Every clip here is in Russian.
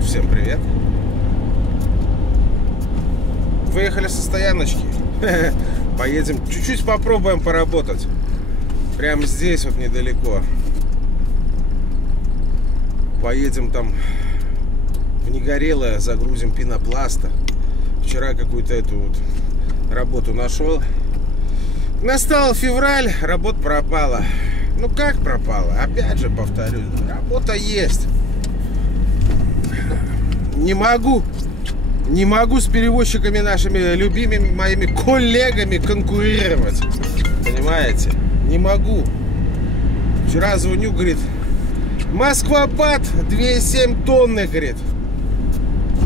народ, всем привет. Выехали со стояночки. Поедем, чуть-чуть попробуем поработать. Прямо здесь, вот недалеко. Поедем там в Негорелое, загрузим пенопласта. Вчера какую-то эту вот работу нашел. Настал февраль, работа пропала. Ну как пропала? Опять же повторюсь, работа есть. Не могу с перевозчиками нашими любимыми моими коллегами конкурировать. Понимаете? Не могу. Вчера звоню, говорит, Москва-Бат 2,7 тонны, говорит.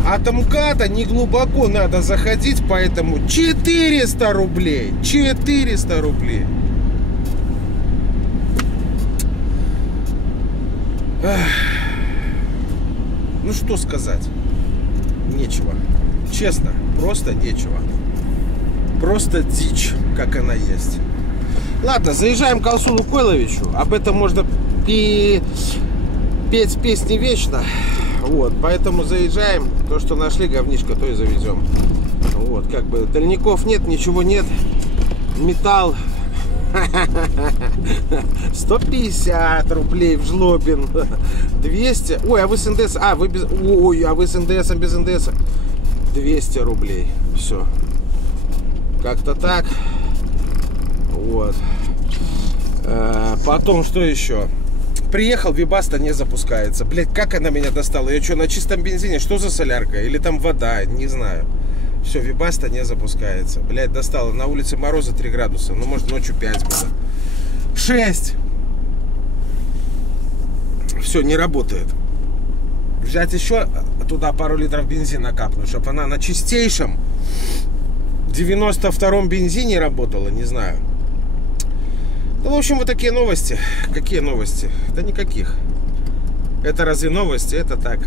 А там МКАДа не глубоко надо заходить, поэтому 400 рублей. 400 рублей. Ну что сказать? Нечего. Честно, просто нечего. Просто дичь, как она есть. Ладно, заезжаем к Алсуну Койловичу. Об этом можно петь песни вечно. Вот, поэтому заезжаем. То, что нашли, говнишко, то и завезем. Вот, как бы дальников нет, ничего нет. Металл 150 рублей в Жлобин. 200. Ой, а вы с НДС. А, вы без. Ой, а вы с НДСом, без НДС. 200 рублей. Все. Как-то так. Вот. Потом, что еще? Приехал, Вибаста не запускается. Блять, как она меня достала? Я что, на чистом бензине? Что за солярка? Или там вода? Не знаю. Все, Вибаста не запускается. Блять, достала. На улице мороза 3 градуса. Ну, может, ночью 5 было. 6. Все, не работает. Взять еще туда пару литров бензина капнуть, чтобы она на чистейшем 92-м бензине работала, не знаю. Ну, в общем, вот такие новости. Какие новости? Да никаких. Это разве новости? Это так.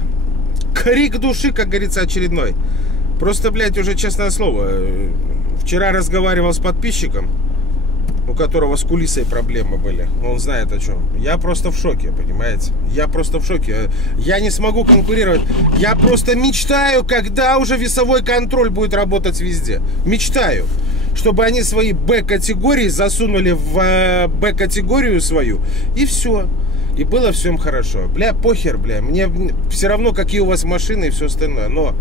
Крик души, как говорится, очередной. Просто, блядь, уже честное слово. Вчера разговаривал с подписчиком, у которого с кулисой проблемы были. Он знает о чем. Я просто в шоке, понимаете? Я просто в шоке. Я не смогу конкурировать. Я просто мечтаю, когда уже весовой контроль будет работать везде. Мечтаю. Чтобы они свои Б-категории засунули в Б-категорию свою. И все. И было всем хорошо. Бля, похер, бля. Мне все равно, какие у вас машины и все остальное. Но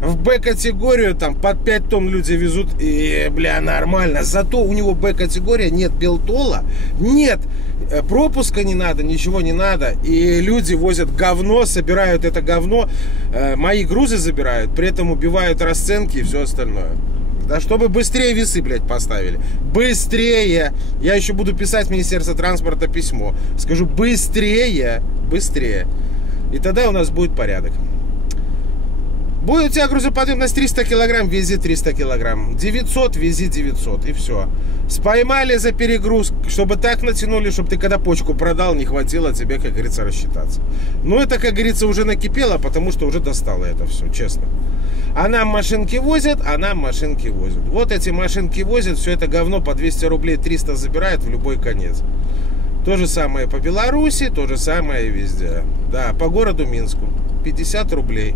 в Б-категорию там под 5 тонн люди везут. И, бля, нормально. Зато у него Б-категория, нет белтола, нет пропуска не надо, ничего не надо. И люди возят говно, собирают это говно. Мои грузы забирают. При этом убивают расценки и все остальное. Да, чтобы быстрее весы, блядь, поставили. Быстрее. Я еще буду писать в Министерство транспорта письмо. Скажу, быстрее. Быстрее. И тогда у нас будет порядок. Будет у тебя грузоподъемность 300 килограмм, вези 300 килограмм. 900, вези 900. И все. Споймали за перегруз, чтобы так натянули, чтобы ты когда почку продал, не хватило тебе, как говорится, рассчитаться. Но это, как говорится, уже накипело, потому что уже достало это все, честно. А нам машинки возят, а нам машинки возят. Вот эти машинки возят, все это говно по 200 рублей, 300 забирают в любой конец. То же самое по Беларуси, то же самое и везде. Да, по городу Минску. 50 рублей.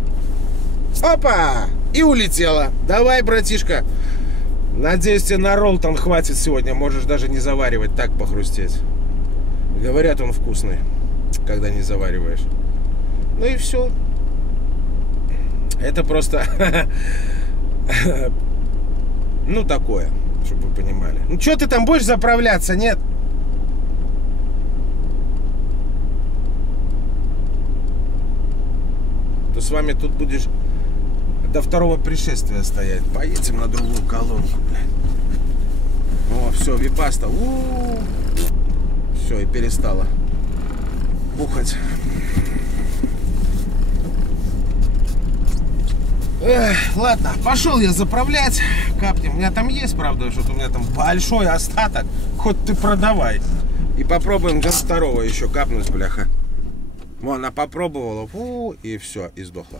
Опа! И улетела. Давай, братишка. Надеюсь, тебе на роллтон хватит сегодня. Можешь даже не заваривать, так похрустеть. Говорят, он вкусный, когда не завариваешь. Ну и все. Это просто, ну, такое, чтобы вы понимали. Ну, что ты там будешь заправляться, нет? То с вами тут будешь до второго пришествия стоять. Поедем на другую колонку, блядь. О, все, Вибаста. Все, и перестала бухать. Ладно, пошел я заправлять. Капнем. У меня там есть, правда, что-то у меня там большой остаток. Хоть ты продавай. И попробуем до второго еще капнуть, бляха. Вон, она попробовала. И все, и сдохла.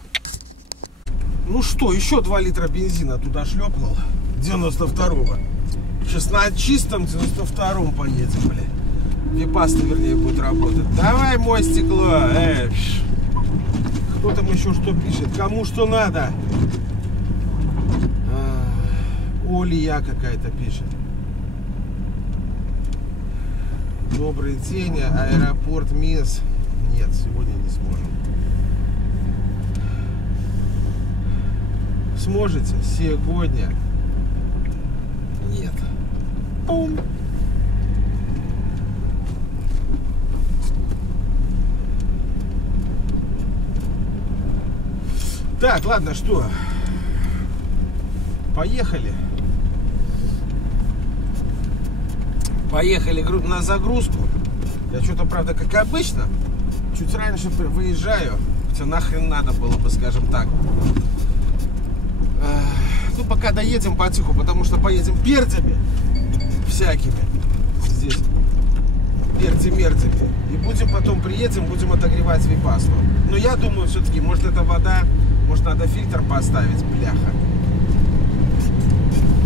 Ну что, еще 2 литра бензина туда шлепнул. 92-го. Сейчас на чистом 92-м поедем, блин. Вибаста, вернее, будет работать. Давай, мой стекло. Кто там еще что пишет? Кому что надо? Олия какая-то пишет. Добрый день, аэропорт Минск. Нет, сегодня не сможем. Сможете? Сегодня? Нет. Пум. Так, ладно, что? Поехали. Поехали на загрузку. Я что-то, правда, как обычно, чуть раньше выезжаю. Хотя нахрен надо было бы, скажем так. Ну, пока доедем потиху, потому что поедем пердями всякими здесь. Перди-мердями. И будем потом приедем, будем отогревать випасну. Но я думаю, все-таки, может, это вода, может, надо фильтр поставить, бляха.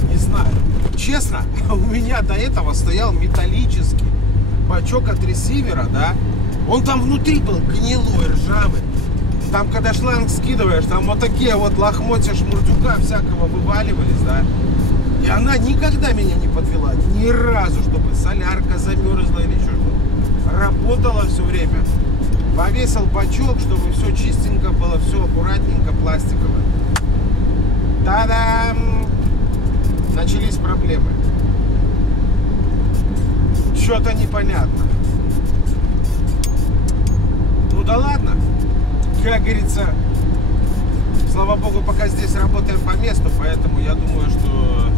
Не знаю. Честно, у меня до этого стоял металлический бачок от ресивера, да. Он там внутри был гнилой, ржавый. Там, когда шланг скидываешь, там вот такие вот лохмотья шмурдюка всякого вываливались, да. И она никогда меня не подвела, ни разу, чтобы солярка замерзла или что-то. Работала все время. Повесил бачок, чтобы все чистенько было, все аккуратненько, пластиковое. Та-дам! Начались проблемы. Что-то непонятно. Ну да ладно. Как говорится, слава богу, пока здесь работаем по месту, поэтому я думаю, что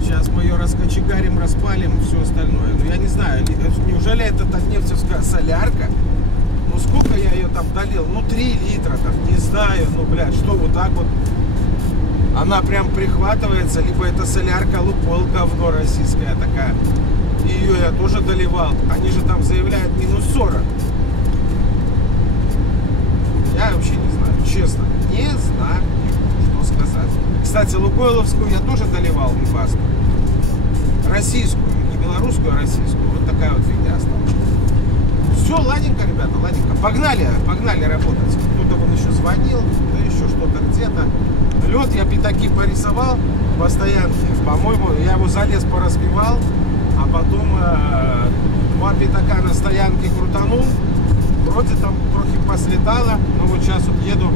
сейчас мы ее раскочегарим, распалим, все остальное. Ну я не знаю, неужели это Татнефтевская солярка? Ну сколько я ее там долил? Ну 3 литра там, не знаю, ну блядь, что вот так вот. Она прям прихватывается, либо это солярка Лукойл говно российская такая. Ее я тоже доливал. Они же там заявляют минус 40. Я вообще не знаю, честно. Не знаю, что сказать. Кстати, Лукойловскую я тоже доливал випасну. Российскую, не белорусскую, а российскую. Вот такая вот фигня стала. Все, ладненько, ребята, ладненько. Погнали работать. Кто-то вон еще звонил, да еще что-то где-то. Лед я пятаки порисовал по стоянке. По-моему, я его залез поразбивал, а потом 2 пятака на стоянке крутанул. Вроде там трохи послетало, но вот сейчас вот еду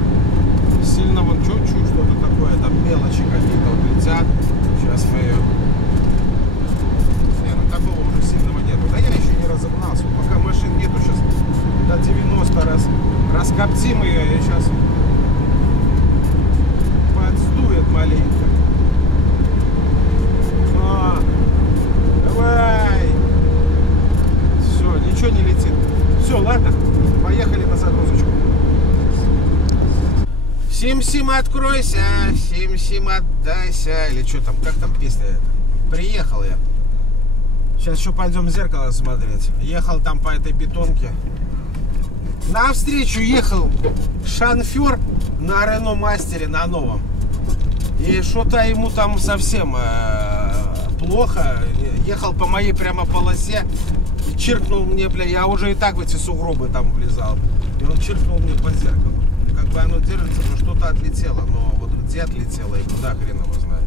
сильно вон чуть-чуть что-то такое, там мелочи какие-то вот летят. Сейчас мы ее... Не, ну такого уже сильного нету. Да я еще не разогнался. Пока машин нету, сейчас до 90 раскоптим ее, и сейчас подсдует маленько. О, давай! Все, ничего не летит. Все, ладно, поехали на загрузочку. Сим-сим, откройся, сим-сим, отдайся. Или что там, как там песня эта? Приехал я. Сейчас еще пойдем в зеркало смотреть. Ехал там по этой бетонке. Навстречу ехал шофер на Рено Мастере, на новом. И что-то ему там совсем плохо. Ехал по моей прямо полосе. И чиркнул мне, бля, я уже и так в эти сугробы там влезал. И он чиркнул мне по зеркалу. Как бы оно держится, но что-то отлетело. Но вот где отлетело и куда, хрен его знает.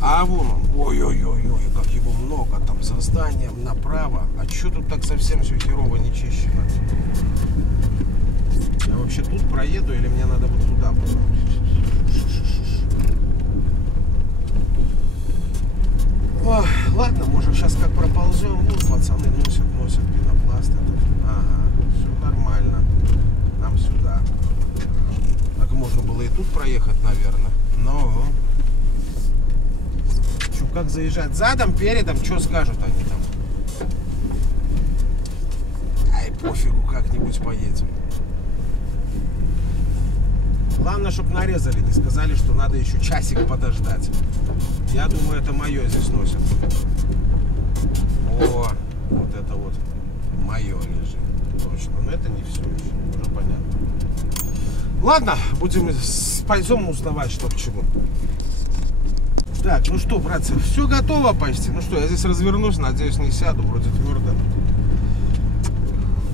А вон он. Ой-ой-ой-ой, как его много там за зданием направо. А что тут так совсем все херово не чищено? Я вообще тут проеду или мне надо вот туда? Ой, ладно, может сейчас как проползем. Вот пацаны носят пенопласт этот. Ага, все нормально. Нам сюда. Так можно было и тут проехать, наверное. Но что, как заезжать? Задом, передом, что скажут они там? Ай, пофигу, как-нибудь поедем. Главное, чтобы нарезали, не сказали, что надо еще часик подождать. Я думаю, это мое здесь носят. О, вот это вот мое лежит. Точно. Но это не все еще. Уже понятно. Ладно, пойдем узнавать, что к чему. Так, ну что, братцы, все готово почти. Ну что, я здесь развернусь, надеюсь, не сяду. Вроде твердо.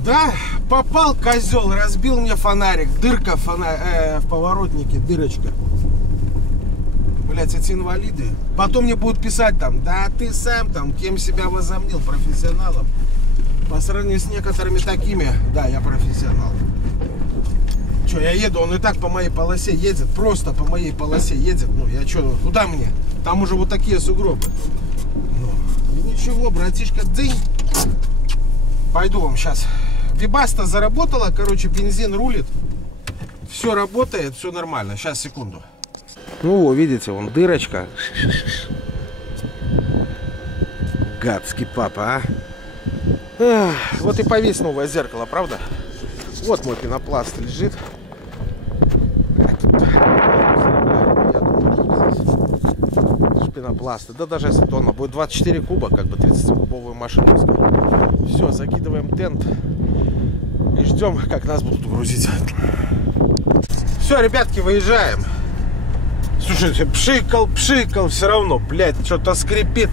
Да, попал козел, разбил мне фонарик. Дырка в поворотнике, дырочка. Блять, эти инвалиды. Потом мне будут писать там: да ты сам там, кем себя возомнил, профессионалом. По сравнению с некоторыми такими, да, я профессионал. Че, я еду, он и так по моей полосе едет, просто по моей полосе едет. Ну, я что, куда мне? Там уже вот такие сугробы. Ну, и ничего, братишка, дзынь. Пойду вам сейчас. Вибаста заработала, короче, бензин рулит. Все работает, все нормально. Сейчас, секунду. Ну, видите, вон дырочка. Гадский папа, а. Эх, вот и повис новое зеркало, правда? Вот мой пенопласт лежит. Пенопласты. Да даже если тонна будет 24 куба, как бы 30-кубовую машину. Все, закидываем тент и ждем, как нас будут грузить. Все, ребятки, выезжаем. Слушайте, пшикал, все равно, блядь, что-то скрипит.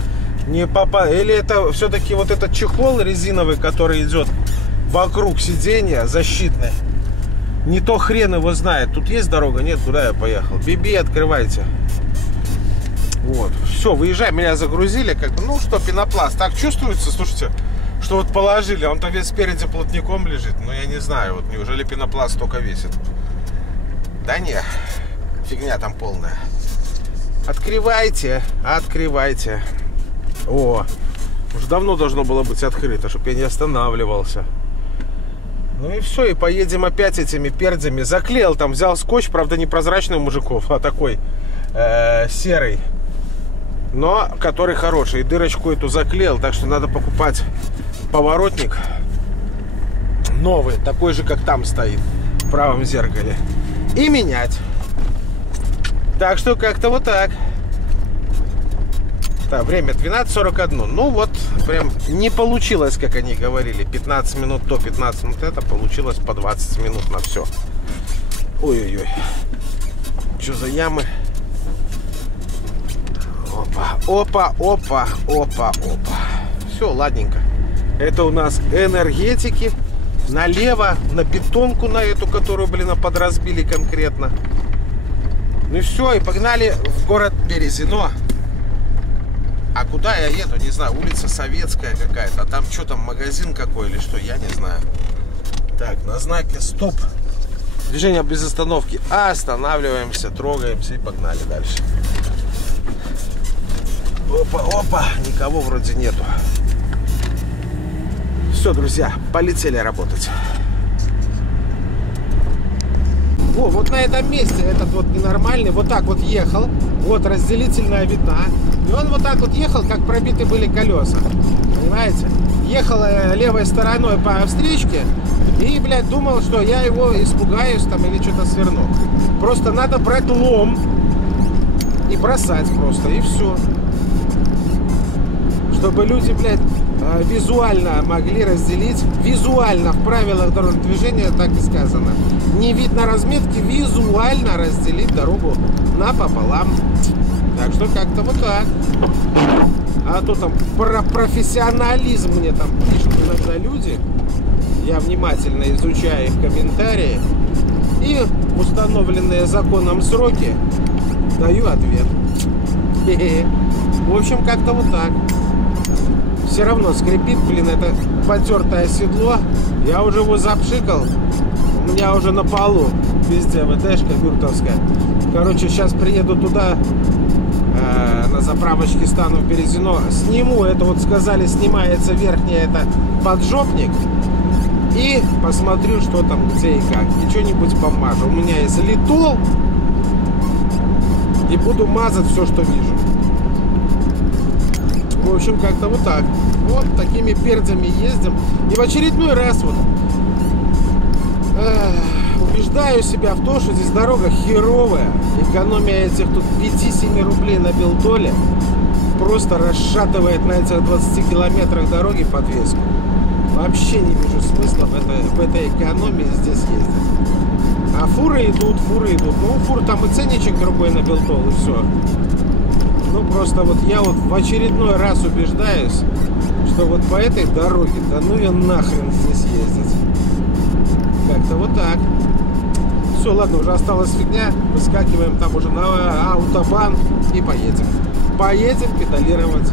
Не попал. Или это все-таки вот этот чехол резиновый, который идет вокруг сиденья, защитный. Не то хрен его знает. Тут есть дорога? Нет, куда я поехал? Биби, открывайте. Вот. Все, выезжаем. Меня загрузили. Как бы, ну что, пенопласт. Так чувствуется, слушайте, что вот положили. Он-то весь спереди плотником лежит. Но я не знаю, вот неужели пенопласт столько весит? Да не. Фигня там полная. Открывайте. Открывайте. О, уже давно должно было быть открыто, чтобы я не останавливался. Ну и все, и поедем опять этими пердями. Заклеил там, взял скотч, правда не прозрачный у мужиков, а такой серый. Но который хороший. И дырочку эту заклеил, так что надо покупать поворотник новый, такой же, как там стоит в правом зеркале. И менять. Так что как-то вот так. Да, время 12:41. Ну вот, прям не получилось, как они говорили. 15 минут то, 15 минут это. Получилось по 20 минут на все. Ой-ой-ой. Что за ямы? Опа, опа, опа, опа, опа. Все, ладненько. Это у нас энергетики. Налево, на бетонку на эту, которую, блин, подразбили конкретно. Ну и все, и погнали в город Березино. А куда я еду, не знаю, улица Советская какая-то, а там что там, магазин какой или что, я не знаю. Так, на знаке стоп. Движение без остановки. Останавливаемся, трогаемся и погнали дальше. Опа, опа, никого вроде нету. Все, друзья, полетели работать. О, вот на этом месте этот вот ненормальный вот так вот ехал. Вот разделительная видна. И он вот так вот ехал, как пробиты были колеса. Понимаете? Ехал левой стороной по встречке. И, блядь, думал, что я его испугаюсь там или что-то сверну. Просто надо брать лом и бросать просто, и все. Чтобы люди, блядь, визуально могли разделить. Визуально в правилах дорожного движения так и сказано. Не вид на разметке, визуально разделить дорогу напополам. Так что как-то вот так. А то там про профессионализм мне там пишут иногда люди. Я внимательно изучаю их комментарии. И в установленные законом сроки даю ответ. В общем, как-то вот так. Все равно скрипит, блин, это потертое седло. Я уже его запшикал. У меня уже на полу везде ВТшка гуртовская. Короче, сейчас приеду туда, на заправочке стану в Березино. Сниму, это вот сказали, снимается верхний, это поджопник. И посмотрю, что там, где и как. И что-нибудь помажу. У меня есть литол. И буду мазать все, что вижу. В общем, как-то вот так. Вот такими пердями ездим. И в очередной раз вот убеждаю себя в том, что здесь дорога херовая. Экономия этих тут 5-7 рублей на Белтоле просто расшатывает на этих 20 километрах дороги подвеску. Вообще не вижу смысла в этой экономии здесь ездить. А фуры идут. Ну, фур там и ценничек другой на Белтол, и все. Ну, просто вот я вот в очередной раз убеждаюсь, что вот по этой дороге, да ну я нахрен здесь ездить. Все, ладно, уже осталась фигня. Выскакиваем там уже на автобан и поедем. Поедем педалировать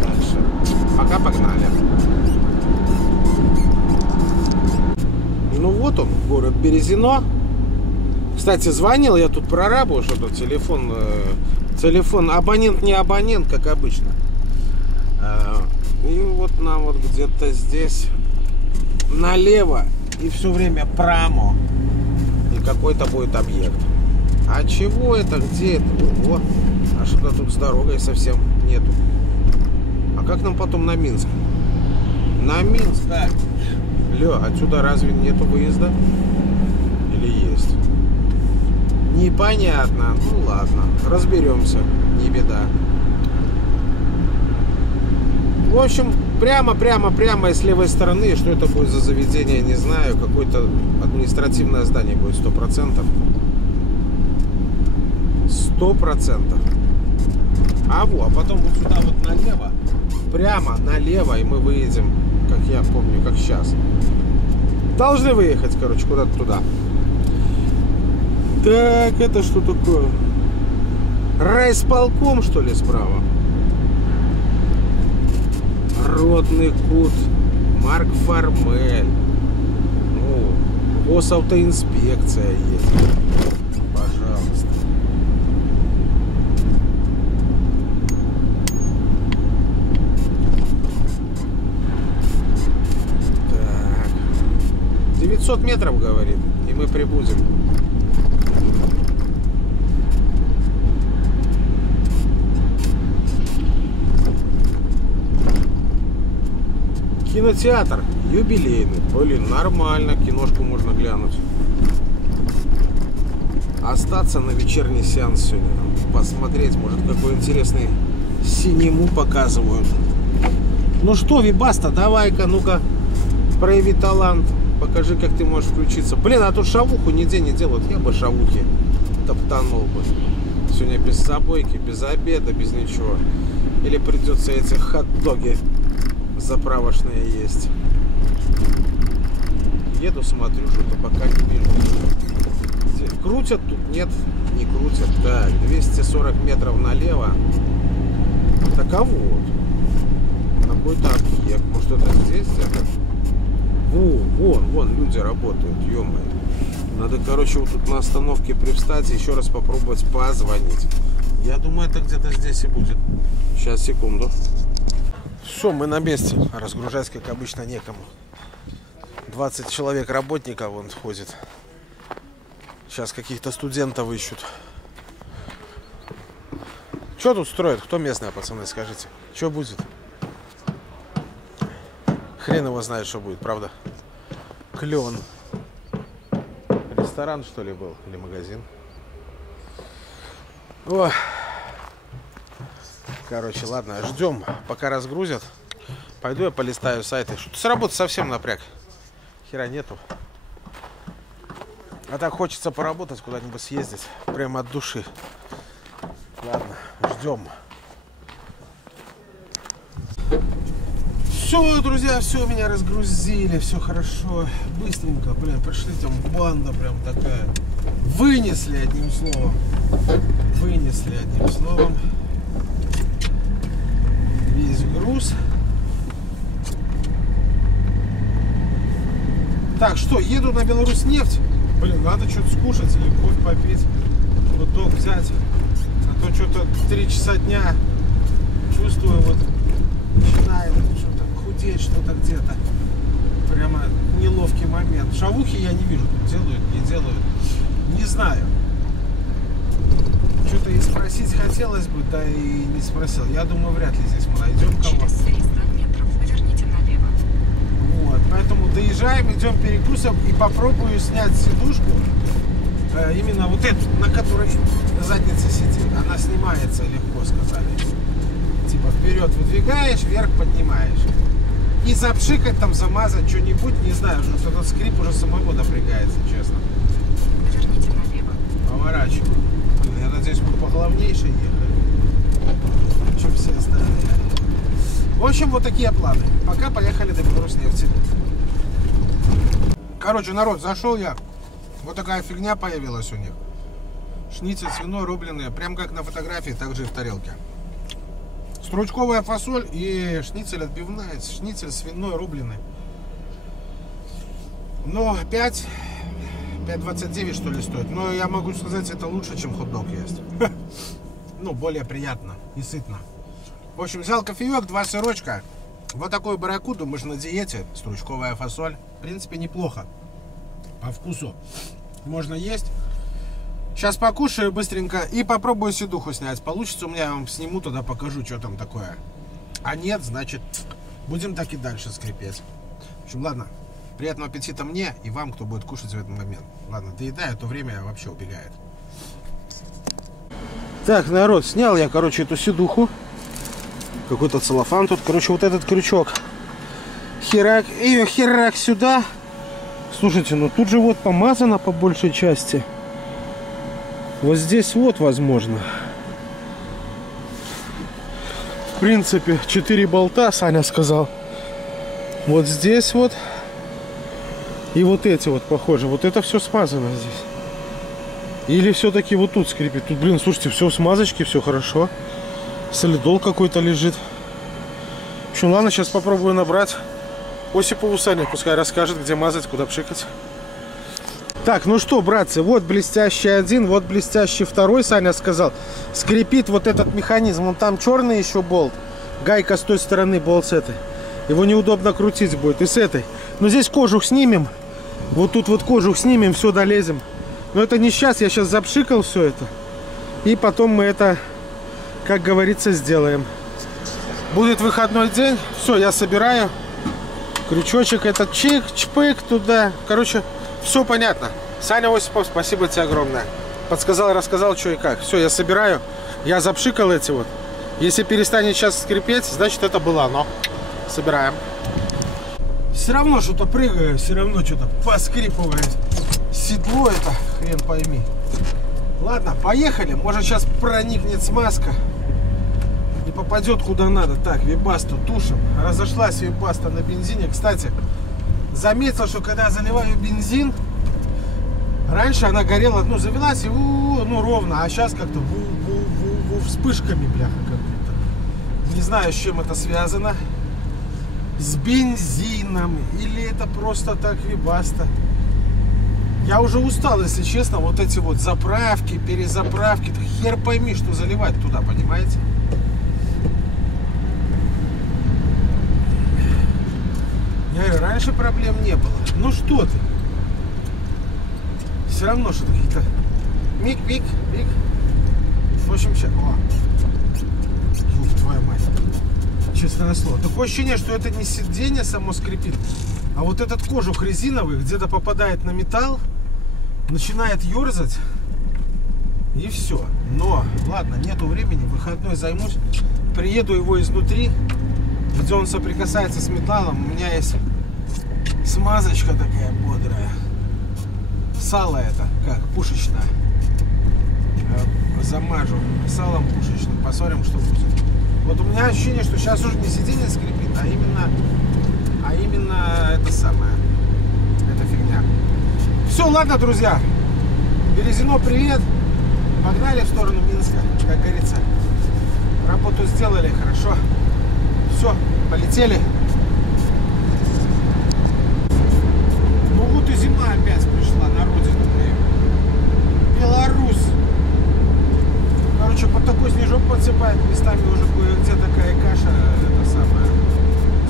дальше. Пока погнали. Ну вот он, город Березино. Кстати, звонил я тут прорабу, что тут телефон абонент не абонент, как обычно. И вот нам вот где-то здесь налево и все время прамо. И какой-то будет объект. А чего это? Где это? Ого. А что-то тут с дорогой совсем нету. А как нам потом на Минск? На Минск? Как? Лё, отсюда разве нету выезда? Или есть? Непонятно. Ну ладно, разберемся. Не беда. В общем, прямо и с левой стороны. Что это будет за заведение, не знаю. Какое-то административное здание будет 100%. 100%. А потом вот сюда вот налево. Прямо налево, и мы выедем, как я помню, как сейчас. Должны выехать, короче, куда-то туда. Так, это что такое? Райсполком, что ли, справа? Родный Кут, Марк Формель. Ну, госавтоинспекция есть. Пожалуйста. Так. 900 метров, говорит, и мы прибудем. Кинотеатр юбилейный. Блин, нормально. Киношку можно глянуть. Остаться на вечерний сеанс сегодня. Посмотреть, может, какой интересный синему показывают. Ну что, Вибаста, давай-ка, ну-ка, прояви талант. Покажи, как ты можешь включиться. Блин, а тут шавуху нигде не делают. Я бы шавухи топтанул бы. Сегодня без забойки, без обеда, без ничего. Или придется эти хот-доги заправочные есть. Еду, смотрю, что-то пока не вижу. Крутят тут? Нет, не крутят. Так, 240 метров налево. Так, а вот какой-то объект. Может, это здесь где-то? Вон люди работают, ё-моё. Надо, короче, вот тут на остановке привстать и еще раз попробовать позвонить. Я думаю, это где-то здесь и будет. Сейчас, секунду. Все, мы на месте. Разгружать, как обычно, некому. 20 человек работников вон ходит. Сейчас каких-то студентов ищут. Что тут строят? Кто местные, пацаны, скажите? Что будет? Хрен его знает, что будет, правда? Клен. Ресторан, что ли, был? Или магазин? Ой. Короче, ладно, ждем, пока разгрузят. Пойду я полистаю сайты. Что-то с работы совсем напряг. Хера нету. А так хочется поработать, куда-нибудь съездить. Прямо от души. Ладно, ждем. Все, друзья, все, меня разгрузили. Все хорошо. Быстренько, блин, пришли, там банда прям такая. Вынесли, одним словом. Вынесли, одним словом. Весь груз. Так, что, еду на Беларусьнефть. Блин, надо что-то скушать или кофе попить. Гудок взять. А то что-то 3 часа дня чувствую, вот начинает что-то худеть, что-то где-то. Прямо неловкий момент. Шавухи я не вижу, делают, не делают. Не знаю. Что-то и спросить хотелось бы, да и не спросил. Я думаю, вряд ли здесь мы найдем кого. Через 300 метров поверните налево. Вот, поэтому доезжаем, идем перекусом и попробую снять сидушку. Именно вот эту, на которой задница сидит. Она снимается легко, сказали. Типа вперед выдвигаешь, вверх поднимаешь. И запшикать там, замазать что-нибудь, не знаю, что этот скрип уже самого напрягается, честно. Поверните налево. Поворачиваю. Я надеюсь, мы по главнейшей ехали. Чем все остальные. В общем, вот такие планы. Пока поехали до Беларусьнефти. Короче, народ, зашел я Вот такая фигня появилась у них. Шницель свиной рубленый, прям как на фотографии, так же и в тарелке. Стручковая фасоль и шницель отбивная, шницель свиной рубленый. Но 5,29 что ли стоит. Но я могу сказать, это лучше, чем хот-дог есть. Ну, более приятно и сытно. В общем, взял кофеек, 2 сырочка. Вот такую барракуду, мы же на диете. Стручковая фасоль. В принципе, неплохо. По вкусу можно есть. Сейчас покушаю быстренько и попробую седуху снять. Получится у меня, я вам сниму, тогда покажу, что там такое. А нет, значит, будем так и дальше скрипеть. В общем, ладно. Приятного аппетита мне и вам, кто будет кушать в этот момент. Ладно, доедаю, то время вообще убегает. Так, народ, снял я, короче, эту седуху. Какой-то целлофан тут. Короче, вот этот крючок. Херак, ее херак сюда. Слушайте, ну тут же вот помазано по большей части. Вот здесь вот, возможно. В принципе, 4 болта, Саня сказал. Вот здесь вот. И вот эти вот, похоже. Вот это все смазано здесь. Или все-таки вот тут скрипит. Тут, блин, слушайте, все в смазочке, все хорошо. Солидол какой-то лежит. В общем, ладно, сейчас попробую набрать Осипову Саню. Пускай расскажет, где мазать, куда пшикать. Так, ну что, братцы, вот блестящий один, вот блестящий второй, Саня сказал. Скрипит вот этот механизм. Вон там черный еще болт. Гайка с той стороны, болт с этой. Его неудобно крутить будет. И с этой. Но здесь кожух снимем. Вот тут вот кожух снимем, все долезем. Но это не сейчас, я сейчас запшикал все это. И потом мы это, как говорится, сделаем. Будет выходной день. Все, я собираю. Крючочек этот, чик, чпык туда. Короче, все понятно. Саня Осипов, спасибо тебе огромное. Подсказал, рассказал, что и как. Все, я собираю. Я запшикал эти вот. Если перестанет сейчас скрипеть, значит это было оно. Собираем. Все равно что-то прыгаю, все равно что-то поскрипывает. Седло это, хрен пойми. Ладно, поехали. Может сейчас проникнет смазка и попадет куда надо. Так, вибасту тушим. Разошлась вибаста на бензине. Кстати, заметил, что когда заливаю бензин, раньше она горела, ну, завелась и ну, ровно, а сейчас как-то вспышками, бляха, как будто. Не знаю, с чем это связано. С бензином или это просто так вибаста. Я уже устал, если честно, вот эти вот заправки, перезаправки. Хер пойми, что заливать туда, понимаете? Я говорю, раньше проблем не было. Ну что ты? Все равно что-то какие-то миг. В общем, сейчас... О! Фу, твою мать. Честное слово. Такое ощущение, что это не сиденье само скрипит, а вот этот кожух резиновый где-то попадает на металл, начинает ерзать, и все. Но, ладно, нету времени, выходной займусь. Приеду его изнутри, где он соприкасается с металлом. У меня есть смазочка такая бодрая. Сало это, как, пушечное. Замажу салом пушечным, посмотрим, что будет. Вот у меня ощущение, что сейчас уже не сиденье скрипит, а именно это самое, эта фигня. Все, ладно, друзья, Березино, привет, погнали в сторону Минска, как говорится. Работу сделали, хорошо. Все, полетели. Ну вот и зима опять пришла на родину. Беларусь. Короче, под такой снежок подсыпает, местами уже кое-где такая каша, это самое.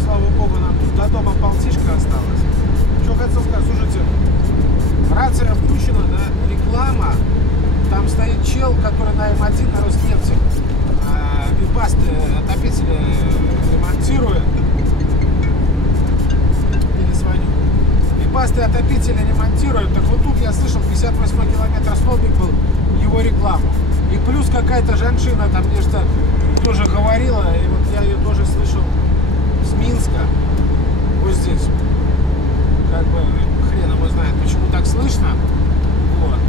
Слава богу, нам тут до дома полтишка осталось. Что хотел сказать, слушайте, рация включена, да, реклама. Там стоит чел, который на М1 на Роснефти вибасты, отопители ремонтирует. Или звоню. Вибасты отопители ремонтируют. Так вот тут я слышал, 58 километр столбик был, его рекламу. И плюс какая-то женщина там нечто тоже говорила, и вот я ее тоже слышал с Минска, вот здесь. Как бы хрен его знает, почему так слышно. Вот.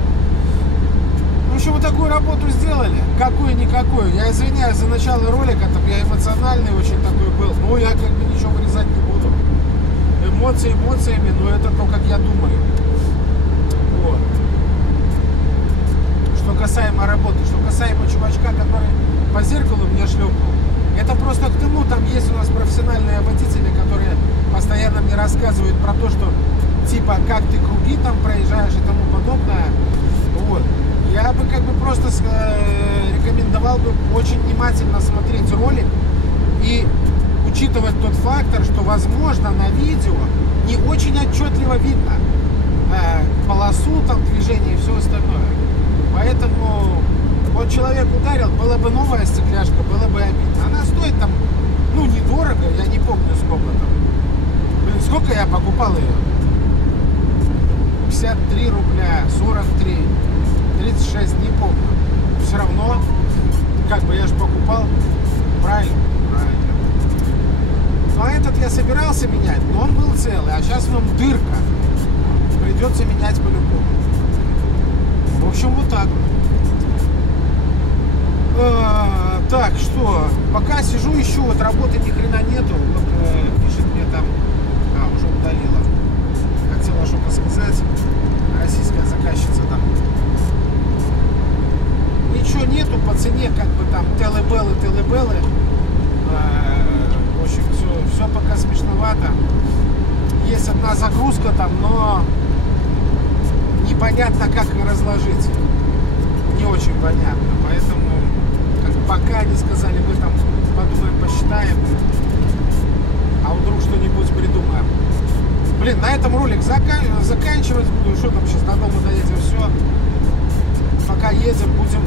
В общем, вот такую работу сделали. Какую-никакую. Я извиняюсь за начало ролика, там я эмоциональный очень такой был. Но я как бы ничего вырезать не буду. Эмоции эмоциями, но это то, как я думаю. Вот. как ты круги там проезжаешь и тому подобное. Вот. Я бы как бы просто рекомендовал бы очень внимательно смотреть ролик и учитывать тот фактор, что, возможно, на видео не очень отчетливо видно полосу там движения и все остальное. Поэтому вот человек ударил, была бы новая стекляшка, было бы обидно. Она стоит там, ну, недорого, я не помню сколько там. Блин, сколько я покупал ее? 53 рубля, 43, 36, не помню. Все равно, как бы я же покупал, правильно? Правильно. Ну, а этот я собирался менять, но он был целый, а сейчас в нем дырка. Придется менять по-любому. В общем, вот так вот. Так, что, пока сижу, ищу, вот работы ни хрена нету. Вот пишет мне там, уже удалила. Хотела что-то сказать. Российская заказчица там. Ничего нету по цене, как бы там телебеллы. В общем, все пока смешновато. Есть одна загрузка там, но непонятно, как ее разложить. Не очень понятно. Поэтому пока они сказали, мы там подумаем, посчитаем, а вдруг что-нибудь придумаем. Блин, на этом ролик заканчивать буду. Что там сейчас до дома доедем, все. Пока едем, будем.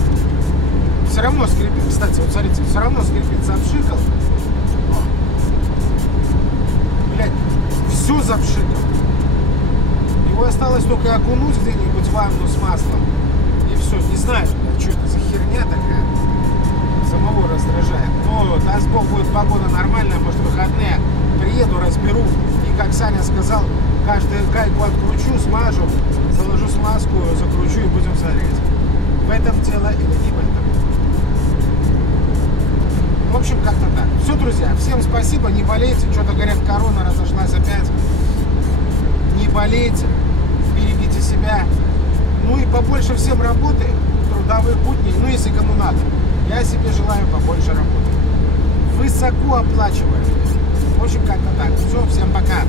Все равно скрипит. Кстати, вот смотрите, все равно скрипит, запшикал. Блять, все запшикал. Его осталось только окунуть где-нибудь в ванну с маслом. И все, не знаю, что это за херня такая. Самого раздражает. Но даст Бог, будет погода нормальная, может, выходные. Приеду, разберу. И, как Саня сказал, каждую гайку откручу, смажу, заложу смазку, закручу и будем смотреть. В этом дело или не в этом. В общем, как-то так. Все, друзья, всем спасибо, не болейте. Что-то, говорят, корона разошлась опять. Не болейте, берегите себя. Ну и побольше всем работы, трудовых будней, ну если кому надо. Я себе желаю побольше работы. Высоко оплачиваемых. В общем, как-то так. Все, всем пока.